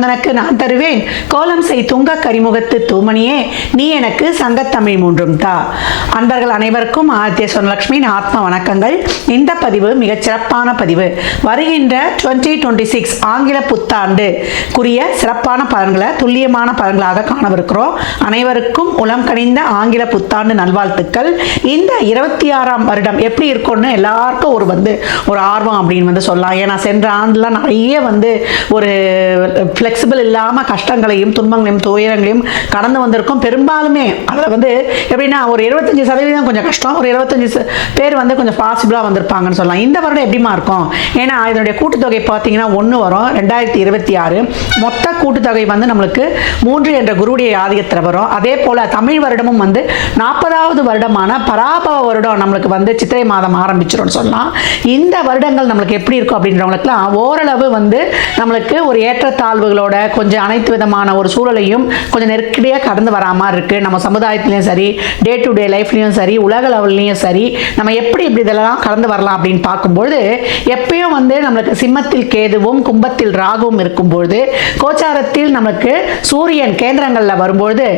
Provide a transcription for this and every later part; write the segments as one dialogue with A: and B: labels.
A: நாளும் நான் தருவேன். கோலம் செய் துங்க கரிமுகத்து தூமணியே நீ எனக்கு சங்கத்தமிழ் மூன்றும் தா. அன்பர்கள் அனைவருக்கும் ஆதித்ய சொன்னலட்சுமியின் ஆத்ம வணக்கங்கள். இந்த பதிவு மிகச் சிறப்பான பதிவு. வருகின்ற டுவெண்ட்டி டுவெண்ட்டி சிக்ஸ் ஆங்கில புத்தாண்டு குறிய சிறப்பான பலன்களை துல்லியமான பலன்களாக காணவிருக்கிறோம். அனைவருக்கும் உளம் கணிந்த ஆங்கில புத்தாண்டு நல்வாழ்த்துக்கள். இந்த இருபத்தி ஆறாம் வருடம் எப்படி இருக்கும்னு எல்லாருக்கும் ஒரு வந்து ஒரு ஆர்வம் அப்படின்னு வந்து சொல்லலாம். ஏன்னா சென்ற ஆண்டுலாம் நிறைய வந்து ஒரு ஃப்ளெக்சிபிள் இல்லாமல் கஷ்டங்களையும் துன்பங்களையும் துயரங்களையும் கடந்து வந்திருக்கும். பெரும்பாலுமே அதில் வந்து எப்படின்னா ஒரு இருபத்தஞ்சி சதவீதம் கொஞ்சம் கஷ்டம் ஒரு இருபத்தஞ்சி பேர் வந்து கொஞ்சம் பாசிபிளாக வந்திருப்பாங்கன்னு சொல்லலாம். இந்த வருடம் எப்படிமா இருக்கும்? ஏன்னா இதனுடைய கூட்டுத்தொகை பார்த்தீங்கன்னா ஒன்று வரும் ரெண்டாயிரத்தி இருபத்தி ஆறு. மொத்த கூட்டுத்தொகை வந்து நம்மளுக்கு மூன்று என்ற குருடைய ஆதிக்கத்தில் வரும். அதே போல் தமிழ் வருடமும் வந்து நாற்பதாவது வருடமான பராபவ வருடம் நம்மளுக்கு வந்து சித்திரை மாதம் ஆரம்பிச்சிரும்னு சொல்லலாம். இந்த வருடங்கள் நம்மளுக்கு எப்படி இருக்கும் அப்படின்றவங்களுக்குலாம் ஓரளவு வந்து நம்மளுக்கு ஒரு அவங்களோட கொஞ்சம் அனைத்து விதமான ஒரு சூழலையும் கொஞ்சம் நெருக்கடியாக கடந்து வரா மாதிரி இருக்குது நம்ம சமுதாயத்துலேயும் சரி டே டு டே லைஃப்லேயும் சரி உலக லெவல்லையும் சரி நம்ம எப்படி இப்படி இதெல்லாம் கடந்து வரலாம் அப்படின்னு பார்க்கும்பொழுது எப்பயும் வந்து நம்மளுக்கு சிம்மத்தில் கேதுவும் கும்பத்தில் ராகுவும் இருக்கும்பொழுது கோச்சாரத்தில் நமக்கு சூரியன் கேந்திரங்களில் வரும்பொழுது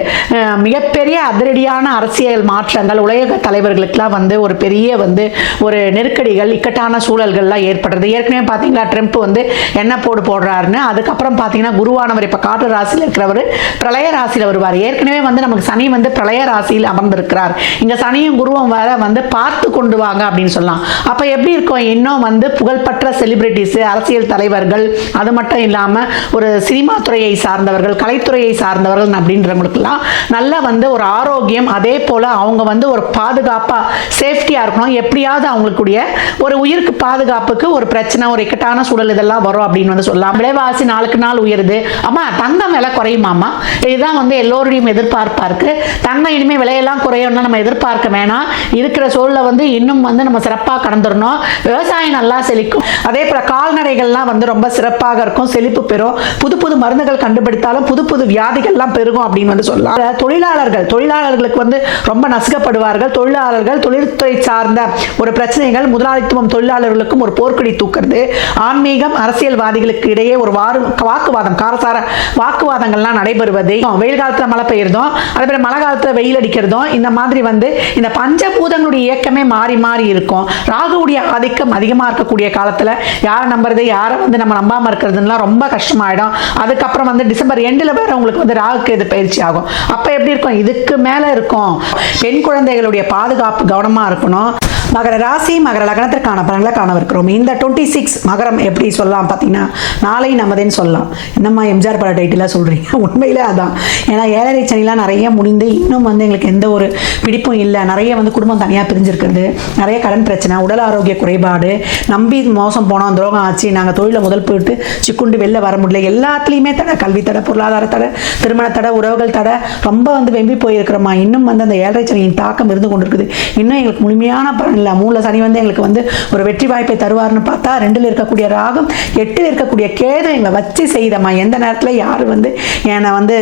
A: மிகப்பெரிய அதிரடியான அரசியல் மாற்றங்கள் உலக தலைவர்களுக்கெல்லாம் வந்து ஒரு பெரிய வந்து ஒரு நெருக்கடிகள் இக்கட்டான சூழல்கள்லாம் ஏற்படுறது. ஏற்கனவே பார்த்தீங்கன்னா ட்ரம்ப் வந்து என்ன போடு போடுறாருன்னு அதுக்கப்புறம் பார்த்தீங்கன்னா குருவானவர் இப்போ காற்று ராசியில் இருக்கிறவர் பிரளய ராசியில் வருவார். ஏற்கனவே வந்து நமக்கு சனி வந்து பிரளய ராசியில் அமர்ந்திருக்கிறார். இங்கே சனியும் குருவும் வேற வந்து பார்த்து கொண்டு வாங்க அப்படின்னு சொல்லலாம். அப்போ எப்படி இருக்கும்? இன்னும் வந்து புகழ்பெற்ற செலிபிரிட்டிஸு அரசியல் தலைவர்கள் அது மட்டும் இல்லாமல் ஒரு சினிமா துறையை சார்ந்தவர்கள் கலைத்துறையை சார்ந்தவர்கள் அப்படின்றவங்களுக்கெல்லாம் நல்ல வந்து ஒரு ஆரோக்கியம் அதே போல் அவங்க வந்து ஒரு பாதுகாப்பாக சேஃப்டியாக இருக்கணும். எப்படியாவது அவங்களுக்குடைய ஒரு உயிருக்கு பாதுகாப்புக்கு ஒரு பிரச்சனை ஒரு இக்கட்டான சூழல் இதெல்லாம் வரும் அப்படின்னு வந்து சொல்லலாம். விலைவாசி நாளுக்கு நாள் உயர் உயருது அம்மா தங்கம் விலை குறையுமாம்மா? இதுதான் வந்து எல்லோருடையும் எதிர்பார்ப்பாக இருக்குது தங்கம் இனிமேல் விலையெல்லாம் குறையும்னா நம்ம எதிர்பார்க்க வேணாம். இருக்கிற சூழலை வந்து இன்னும் வந்து நம்ம சிறப்பாக கடந்துடணும் விவசாயம் நல்லா செழிக்கும். அதே போல் கால்நடைகள்லாம் வந்து ரொம்ப சிறப்பாக இருக்கும். செழிப்பு பெறும். புது புது மருந்துகள் கண்டுபிடித்தாலும் புது புது வியாதிகள்லாம் பெருகும் அப்படின்னு வந்து சொல்லலாம். தொழிலாளர்கள் தொழிலாளர்களுக்கு வந்து ரொம்ப நசுக்கப்படுவார்கள். தொழிலாளர்கள் தொழில்துறை சார்ந்த ஒரு பிரச்சனைகள் முதலாளித்துவம் தொழிலாளர்களுக்கும் ஒரு போர்க்கொடி தூக்குறது. ஆன்மீகம் அரசியல்வாதிகளுக்கு இடையே ஒரு வாரு வாக்குவாதம் காரசார வாக்குவாதங்கள்லாம் நடைபெறுவது. வெயில் காலத்தில் மழை பெய்யுறதும் அதே மழை காலத்தில் வெயில் அடிக்கிறதும் இந்த மாதிரி வந்து இந்த பஞ்சபூதங்களுடைய இயக்கமே மாறி மாறி இருக்கும். ராகுவுடைய ஆதிக்கம் அதிகமாக இருக்கக்கூடிய காலத்தில் யாரை நம்புறது யாரை வந்து நம்ம நம்பாமல் இருக்கிறதுலாம் ரொம்ப கஷ்டமாயிடும். அதுக்கப்புறம் வந்து டிசம்பர் எண்டில் வேற உங்களுக்கு வந்து ராகுக்கு இது பயிற்சி ஆகும். அப்போ எப்படி இருக்கும்? இதுக்கு மேலே இருக்கும். பெண் குழந்தைகளுடைய பாதுகாப்பு கவனமாக இருக்கணும். மகர ராசி மகர லக்னத்திற்கான பலன்களை காணவிருக்கிறோம். இந்த டுவெண்ட்டி சிக்ஸ் மகரம் எப்படி சொல்லலாம் பார்த்தீங்கன்னா நாளை நமதேன்னு சொல்லலாம். என்னம்மா எம்ஜிஆர் பட டைட்டிலாக சொல்கிறீங்க உண்மையிலே அதான். ஏன்னா ஏழரை சனிலாம் நிறைய முடிந்து இன்னும் வந்து எங்களுக்கு எந்த ஒரு பிடிப்பும் இல்லை. நிறைய வந்து குடும்பம் தனியாக பிரிஞ்சிருக்கிறது. நிறைய கடன் பிரச்சனை உடல் ஆரோக்கிய குறைபாடு நம்பி மோசம் போனோம் துரோகம் ஆச்சு நாங்கள் தொழிலை முதல் போயிட்டு சிக்குண்டு வெளில வர முடியல. எல்லாத்துலேயுமே தடை கல்வி தடை பொருளாதார தடை திருமண தடை உறவுகள் தடை ரொம்ப வந்து வெம்பி போயிருக்கிறோமா இன்னும் வந்து அந்த ஏழரை சனியின் தாக்கம் இருந்து கொண்டிருக்குது. இன்னும் எங்களுக்கு முழுமையான பலன் இல்லை மூல சனி வந்து எங்களுக்கு வந்து ஒரு வெற்றி வாய்ப்பை தருவார்னு பார்த்தா ரெண்டில் இருக்கக்கூடிய ராகம் எட்டில் இருக்கக்கூடிய கேது எங்களை வச்சு செய்தம்மா எந்த நேரத்தில் யார் வந்து என்னை வந்து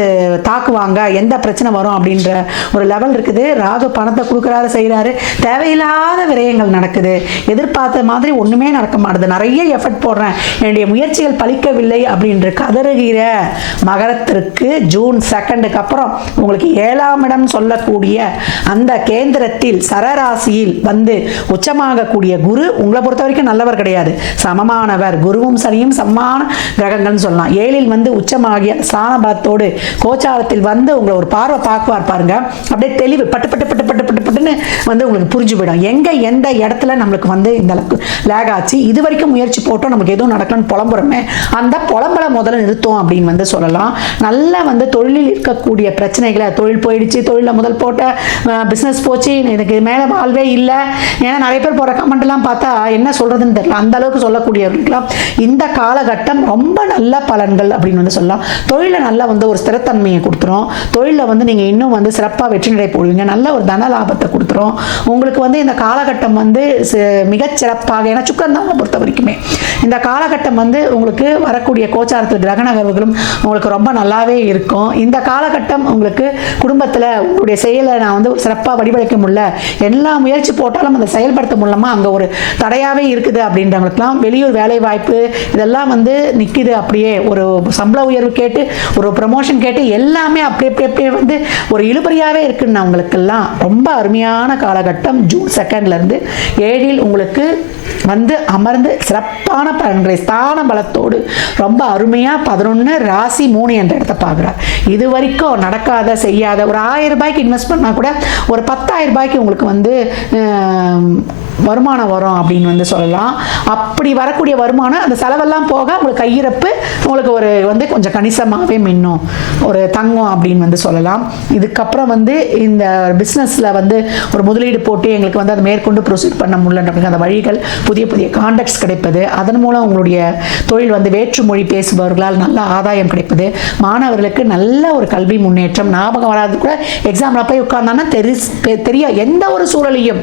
A: தாக்குவாங்க எந்த பிரச்சனை வரும் அப்படின்ற ஒரு லெவல் இருக்குது. ராகு பணத்தை கொடுக்குறாரு செய்கிறாரு தேவையில்லாத விரயங்கள் நடக்குது. எதிர்பார்த்த மாதிரி ஒன்றுமே நடக்க மாட்டுது. நிறைய எஃபர்ட் போடுறேன். என்னுடைய முயற்சிகள் பலிக்கவில்லை அப்படின்ற கதறுகிற மகரத்திற்கு ஜூன் செகண்டுக்கு அப்புறம் உங்களுக்கு ஏழாம் இடம் சொல்லக்கூடிய அந்த கேந்திரத்தில் சரராசியில் வந்து உச்சமாகக்கூடிய குரு உங்களை பொறுத்த வரைக்கும் நல்லவர் கிடையாது. சமமானவர். குருவும் சனியும் சமமான கிரகங்கள்னு சொல்லலாம். ஏழில் வந்து உச்சமாகிய சாணபாத்தோடு கோச்சாரத்தில் வந்து உங்களை ஒரு பார்வை பார்க்குவார் பாருங்க. அப்படியே தெளிவு பட்டு பட்டு பட்டு பட்டு பட்டு பட்டுன்னு வந்து உங்களுக்கு புரிஞ்சு போயிடும். எங்கே எந்த இடத்துல நம்மளுக்கு வந்து இந்த அளவுக்கு லேக் ஆச்சு? இது வரைக்கும் முயற்சி போட்டோம் நமக்கு எதுவும் நடக்கலன்னு புலம்புறோமே. அந்த புலம்பலை முதல்ல நிறுத்தம் அப்படின்னு வந்து சொல்லலாம். நல்லா வந்து தொழிலில் இருக்கக்கூடிய பிரச்சனைகளை தொழில் போயிடுச்சு தொழிலில் முதல் போட்ட பிஸ்னஸ் போச்சு எனக்கு மேலே வாழ்வே இல்லை. ஏன்னா நிறைய பேர் போகிற கமெண்ட்லாம் பார்த்தா என்ன சொல்கிறதுன்னு தெரியல. அந்த அளவுக்கு சொல்லக்கூடியவர்களுக்கெல்லாம் இந்த காலகட்டம் ரொம்ப நல்ல பலன்கள் அப்படின்னு வந்து சொல்லலாம். தொழிலில் நல்லா வந்து ஒரு ஸ்திரத்தன்மையை கொடுத்துரும். தொழிலில் வந்து நீங்கள் இன்னும் வந்து சிறப்பாக வெற்றி நடை போடுவீங்க. நல்ல ஒரு தன லாபத்தை கொடுத்துரும். உங்களுக்கு வந்து இந்த காலகட்டம் வந்து சி- மிகச் சிறப்பாக ஏன்னா சுக்கரன் தான் பொறுத்த வரைக்குமே. இந்த காலகட்டம் வந்து உங்களுக்கு வரக்கூடிய கோச்சாரத்தில் கிரக நகர்வுகளும் உங்களுக்கு ரொம்ப நல்லாவே இருக்கும். இந்த காலகட்டம் உங்களுக்கு குடும்பத்தில் உங்களுடைய செயலை நான் வந்து சிறப்பாக வடிவழைக்க முடியல. எல்லா முயற்சி போட்டாலும் அதை செயல்படுத்த மூலமாக அங்கே ஒரு தடையாகவே இருக்குது அப்படின்றவங்களுக்குலாம் வெளியூர் வேலை வாய்ப்பு இதெல்லாம் வந்து நிற்கிது அப்படியே. ஒரு சம்பள உயர்வு கேட்டு ஒரு ப்ரமோஷன் கேட்டு எல்லாமே அப்படியே அப்படியே அப்படியே வந்து ஒரு இழுபறியாகவே இருக்குன்னு அவங்களுக்கெல்லாம் ரொம்ப அருமையான காலகட்டம். ஜூன் செகண்ட்லேருந்து ஏழில் உங்களுக்கு வந்து அமர்ந்து சிறப்பான பலன்களை ஸ்தான பலத்தோடு ரொம்ப அருமையாக பதினொன்று ராசி மூணு என்ற இடத்த பார்க்குறார். இது வரைக்கும் நடக்காத செய்யாத ஒரு ஆயிரம் ரூபாய்க்கு இன்வெஸ்ட் பண்ணால் கூட ஒரு பத்தாயிரம் ரூபாய்க்கு உங்களுக்கு வந்து வருமானம் வரும் அப்படின்னு வந்து சொல்லலாம். அப்படி வரக்கூடிய வருமானம் அந்த செலவெல்லாம் போக உங்களுக்கு கையிறப்பு உங்களுக்கு ஒரு வந்து கொஞ்சம் கணிசமாகவே மின்னும். ஒரு தங்கம் அப்படின்னு வந்து சொல்லலாம். இதுக்கப்புறம் வந்து இந்த பிஸ்னஸில் வந்து ஒரு முதலீடு போட்டு எங்களுக்கு வந்து அதை மேற்கொண்டு ப்ரொசீட் பண்ண முடியல அப்படிங்கிற அந்த வழிகள் புதிய புதிய கான்டாக்ட்ஸ் கிடைப்பது. அதன் மூலம் உங்களுடைய தொழில் வந்து வேற்று மொழி பேசுபவர்களால் நல்ல ஆதாயம் கிடைப்பது. மாணவர்களுக்கு நல்ல ஒரு கல்வி முன்னேற்றம். ஞாபகம் வராது கூட. எக்ஸாமில் போய் உட்கார்ந்தாங்கன்னா தெரி தெரியா எந்த ஒரு சூழலையும்.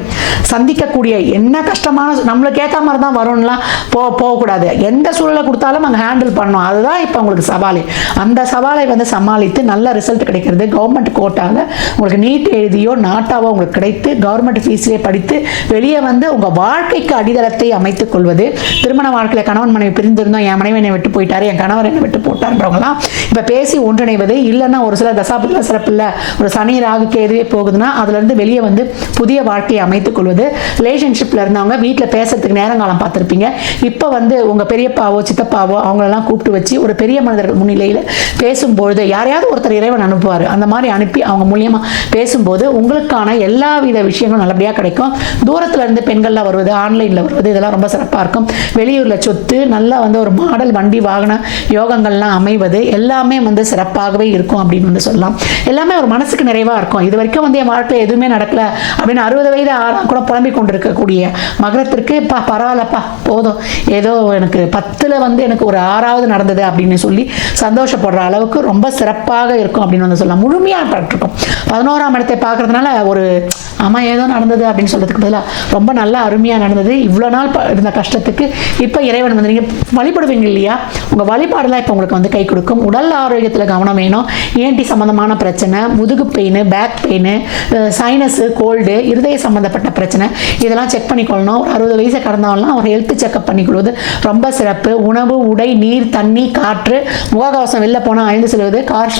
A: சந்திக்கக்கூடிய என்ன கஷ்டமான நம்மளுக்கு ஏற்ற மாதிரி தான் வரும்லாம் போ போகக்கூடாது. எந்த சூழலை கொடுத்தாலும் அங்கே ஹேண்டில் பண்ணணும். அதுதான் இப்போ உங்களுக்கு சவாலே. அந்த சவாலை வந்து சமாளித்து நல்ல ரிசல்ட் கிடைக்கிறது. கவர்மெண்ட் கோட்டாவில் உங்களுக்கு நீட் எழுதியோ நாட்டாவோ உங்களுக்கு கிடைத்து கவர்மெண்ட் ஃபீஸ்லேயே படித்து வெளியே வந்து உங்கள் வாழ்க்கைக்கு அடித்தளத்தை அமைத்துக் கொள்வது. திருமண வாழ்க்கையில் கணவன் மனைவி பிரிந்திருந்தோம் என் மனைவி என்னை விட்டு போயிட்டார் என் கணவர் என்னை விட்டு போட்டார்ன்றவங்களாம் இப்போ பேசி ஒன்றிணைவது. இல்லைன்னா ஒரு சில தசாபுல சிறப்பு இல்லை ஒரு சனி ராகு கேதுவே போகுதுன்னா அதுலேருந்து வெளியே வந்து புதிய வாழ்க்கையை அமைத்துக் கொள்வது. ரிலேஷன்ஷிப்பில் இருந்தவங்க வீட்டில் பேசுறதுக்கு நேரங்காலம் பார்த்துருப்பீங்க. இப்போ வந்து உங்கள் பெரியப்பாவோ சித்தப்பாவோ அவங்களெல்லாம் கூப்பிட்டு வச்சு ஒரு பெரிய மனிதர்கள் முன்னிலையில் பேசும்பொழுது யாரையாவது ஒருத்தர் இறைவன் அனுப்புவார். அந்த மாதிரி அனுப்பி அவங்க மூலியமாக பேசும்போது உங்களுக்கான எல்லா வித விஷயங்களும் நல்லபடியாக கிடைக்கும். தூரத்துல இருந்து பெண்கள்லாம் வருவது ஆன்லைனில் வருவது இதெல்லாம் ரொம்ப சிறப்பாக இருக்கும். வெளியூரில் சொத்து நல்லா வந்து ஒரு மாடல் வண்டி வாகன யோகங்கள்லாம் அமைவது எல்லாமே வந்து சிறப்பாகவே இருக்கும் அப்படின்னு வந்து சொல்லலாம். எல்லாமே ஒரு மனசுக்கு நிறைவாக இருக்கும். இது வரைக்கும் வந்து என் வாழ்க்கையில் எதுவுமே நடக்கல அப்படின்னு அறுபது வயது ஆறாம் கூட புலம்பிக் கொண்டிருக்கக்கூடிய மகரத்திற்கு பா பரவாயில்லப்பா போதும். ஏதோ எனக்கு பத்தில் வந்து எனக்கு ஒரு ஆறாவது நடந்தது அப்படின்னு சொல்லி சந்தோஷப்படுற அளவுக்கு ரொம்ப சிறப்பாக இருக்கும் அப்படின்னு வந்து சொல்லலாம். முழுமையாக பட்டிருக்கும். பதினோராம் இடத்தை பார்க்கறதுனால ஒரு ஆமாம் ஏதோ நடந்தது அப்படின்னு சொல்றதுக்கு பதிலாக ரொம்ப நல்லா அருமையாக நடந்தது. இவ்வளோ நாள் ப- இருந்த கஷ்டத்துக்கு இப்போ இறைவன் வந்து நீங்கள் வழிபடுவீங்க இல்லையா? உங்கள் வழிபாடுலாம் இப்போ உங்களுக்கு வந்து கை கொடுக்கும். உடல் ஆரோக்கியத்தில் கவனம் வேணும். ஏன்டி சம்மந்தமான பிரச்சனை? முதுகு pain back pain sinus cold இருதய சம்மந்தப்பட்ட பிரச்சனை. இதெல்லாம் செக் பண்ணிக்கொள்ளணும். ஒரு அறுபது வயசை கடந்தவங்களாம் ஒரு ஹெல்த் செக்அப் பண்ணிக்கொள்வது ரொம்ப சிறப்பு. உணவு உடை நீர் தண்ணி காற்று முகக்கவசம் வெளில போனால் அழிந்து செல்வது கார்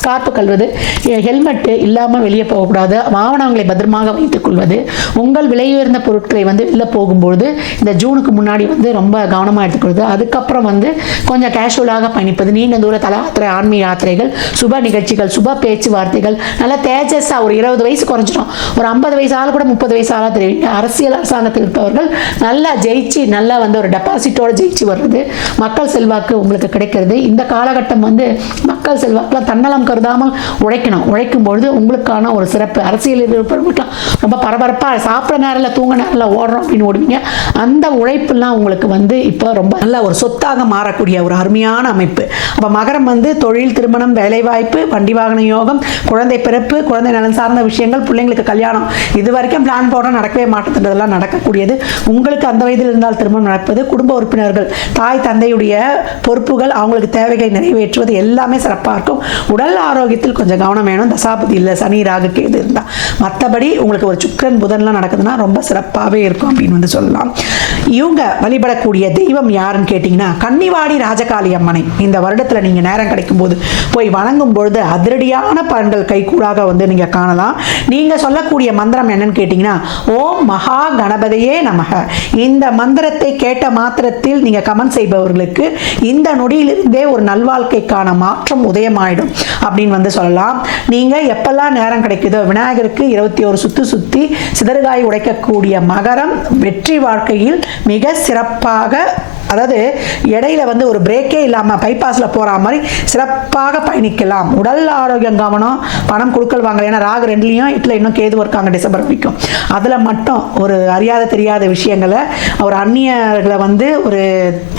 A: ஸ்கார்ப்பு கல்வது ஹெல்மெட்டு இல்லாமல் வெளியே போகக்கூடாது வாகனங்களை பத்திரமாக வைத்துக் கொள்வது உங்கள் விலையுயர்ந்த பொருட்களை வந்து வெளில போகும்பொழுது இந்த ஜூனுக்கு முன்னாடி வந்து ரொம்ப கவனமாக எடுத்துக்கொள்வது அதுக்கப்புறம் வந்து கொஞ்சம் கேஷுவலாக பயணிப்பது நீண்ட தூர தல யாத்திரை ஆன்மீக யாத்திரைகள் சுப நிகழ்ச்சிகள் சுப பேச்சுவார்த்தைகள் நல்லா தேஜஸாக ஒரு இருபது வயசு குறைஞ்சிடும் ஒரு ஐம்பது வயசாலும் கூட முப்பது வயசு தெரியும். அரசியல் அரசாங்கத்தில் இருப்பவர்கள் நல்லா ஜெயிச்சு நல்லா வந்து ஒரு டெபாசிட்டோடு ஜெயிச்சு வர்றது மக்கள் செல்வாக்கு உங்களுக்கு கிடைக்கிறது. இந்த காலகட்டம் வந்து மக்கள் செல்வாக்கெலாம் தன்னலம் கருதாமல் உழைக்கணும். உழைக்கும் பொழுது உங்களுக்கான ஒரு சிறப்பு. அரசியல் இருப்பவர்களுக்கெல்லாம் ரொம்ப பரபரப்பாக சாப்பிட்ற நேரில் தூங்க நேரில் ஓடுறோம் அப்படின்னு ஓடுவீங்க. அந்த உழைப்புலாம் உங்களுக்கு வந்து இப்போ ரொம்ப நல்ல ஒரு சொத்தாக மாறக்கூடிய ஒரு அருமையான அமைப்பு. அப்போ மகரம் வந்து தொழில் திருமணம் வேலைவாய்ப்பு வண்டி வாகன யோகம் குழந்தை பிறப்பு குழந்தை நலன் சார்ந்த விஷயங்கள் பிள்ளைங்களுக்கு கல்யாணம். இது வரைக்கும் பிளான் போட நடக்கவே மாட்டேன்றதெல்லாம் நடக்கக்கூடியது. உங்களுக்கு அந்த வயதில் இருந்தால் திருமணம் நடப்பது குடும்ப உறுப்பினர்கள் தாய் தந்தையுடைய பொறுப்புகள் அவங்களுக்கு தேவைகளை நிறைவேற்றுவது எல்லாமே சிறப்பாக இருக்கும். உடல் ஆரோக்கியத்தில் கொஞ்சம் கவனம் வேணும். தசாபதி இல்லை சனி ராகு கேது இருந்தால் மற்றபடி உங்களுக்கு ஒரு சுக்கிரன் புதன்லாம் நடக்குதுன்னா ரொம்ப சிறப்பாகவே இருக்கும் அப்படின்னு வந்து சொல்லலாம். இவங்க வழிபடக்கூடிய தெய்வம் யாருன்னு கேட்டிங்கன்னா கன்னிவாடி ராஜகாளி அம்மனை. இந்த வருடத்தில் நீங்கள் நேரம் கிடைக்கும்போது போய் வணங்கும் பொழுது அதிரடியான பலன்கள் கைகூடாக வந்து நீங்கள் காணலாம். நீங்கள் சொல்லக்கூடிய மந்திரம் என்னன்னு கேட்டிங்கன்னா ஓம் மகா கணபதியே நமக. இந்த மந்திரத்தை கேட்ட மாத்திரத்தில் நீங்கள் கமெண்ட் செய்பவர்களுக்கு இந்த நொடியிலிருந்தே ஒரு நல்வாழ்க்கைக்கான மாற்றம் உதயமாயிடும். அப்படின்னு வந்து சொல்லலாம். நீங்கள் எப்பெல்லாம் நேரம் கிடைக்குதோ விநாயகருக்கு இருபத்தி ஒரு சுத்து சுத்தி சிதறுகாய் உடைக்கக்கூடிய மகரம் வெற்றி வாழ்க்கையில் மிக சிறப்பாக அதாவது இடையில வந்து ஒரு பிரேக்கே இல்லாமல் பைபாஸில் போகிற மாதிரி சிறப்பாக பயணிக்கலாம். உடல் ஆரோக்கியம் கவனம் பணம் கொடுக்கல் வாங்கல. ஏன்னா ராகு ரெண்டுலேயும் இட்ல இன்னும் கேது இருக்காங்க டிசம்பர் வரைக்கும். அதில் மட்டும் ஒரு அறியாத தெரியாத விஷயங்களை ஒரு அந்நியர்களை வந்து ஒரு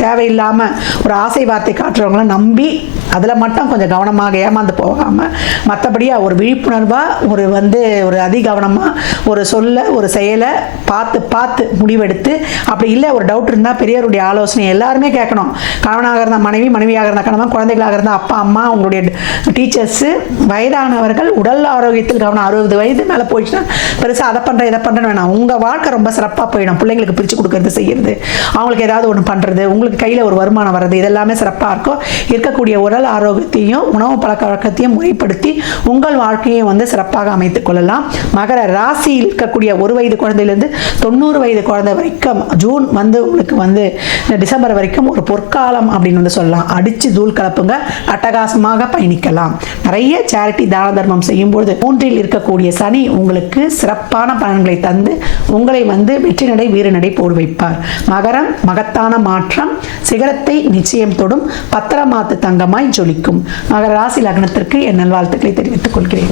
A: தேவையில்லாமல் ஒரு ஆசை வார்த்தை காட்டுறவங்கள நம்பி அதில் மட்டும் கொஞ்சம் கவனமாக ஏமாந்து போகாமல் மற்றபடியாக ஒரு விழிப்புணர்வாக ஒரு வந்து ஒரு அதிகவனமாக ஒரு சொல்ல ஒரு செயலை பார்த்து பார்த்து முடிவெடுத்து அப்படி இல்லை ஒரு டவுட் இருந்தால் பெரியவருடைய ஆலோசனை அவசியம் எல்லாருமே கேட்கணும். கணவனாக இருந்தால் மனைவி மனைவியாக இருந்தால் கணவன் குழந்தைகளாக இருந்தால் அப்பா அம்மா உங்களுடைய டீச்சர்ஸு வயதானவர்கள் உடல் ஆரோக்கியத்தில் கவனம் அறுபது வயது மேலே போயிடுச்சுன்னா பெருசாக அதை பண்ணுறேன் இதை பண்ணுறேன்னு வேணாம். உங்கள் வாழ்க்கை ரொம்ப சிறப்பாக போயிடும். பிள்ளைங்களுக்கு பிரித்து கொடுக்கறது செய்யறது அவங்களுக்கு ஏதாவது ஒன்று பண்ணுறது உங்களுக்கு கையில் ஒரு வருமானம் வர்றது இதெல்லாமே சிறப்பாக இருக்கும். இருக்கக்கூடிய உடல் ஆரோக்கியத்தையும் உணவு பழக்க வழக்கத்தையும் முறைப்படுத்தி உங்கள் வாழ்க்கையை வந்து சிறப்பாக அமைத்துக் கொள்ளலாம். மகர ராசியில் இருக்கக்கூடிய ஒரு வயது குழந்தையிலேருந்து தொண்ணூறு வயது குழந்தை வரைக்கும் ஜூன் வந்து உங்களுக்கு வந்து டிசம்பர் வரைக்கும் ஒரு பொற்காலம் அப்படின்னு வந்து சொல்லலாம். அடித்து தூள் கலப்புங்க அட்டகாசமாக பயணிக்கலாம். நிறைய சேரிட்டி தான தர்மம் செய்யும்பொழுது மூன்றில் இருக்கக்கூடிய சனி உங்களுக்கு சிறப்பான பலன்களை தந்து உங்களை வந்து வெற்றி நடை வீறு நடை போடு வைப்பார். மகரம் மகத்தான மாற்றம் சிகரத்தை நிச்சயம் தொடும் பத்திரமாத்து தங்கமாய் ஜொலிக்கும். மகர ராசி லக்னத்திற்கு என் நல்வாழ்த்துக்களை தெரிவித்துக் கொள்கிறேன்.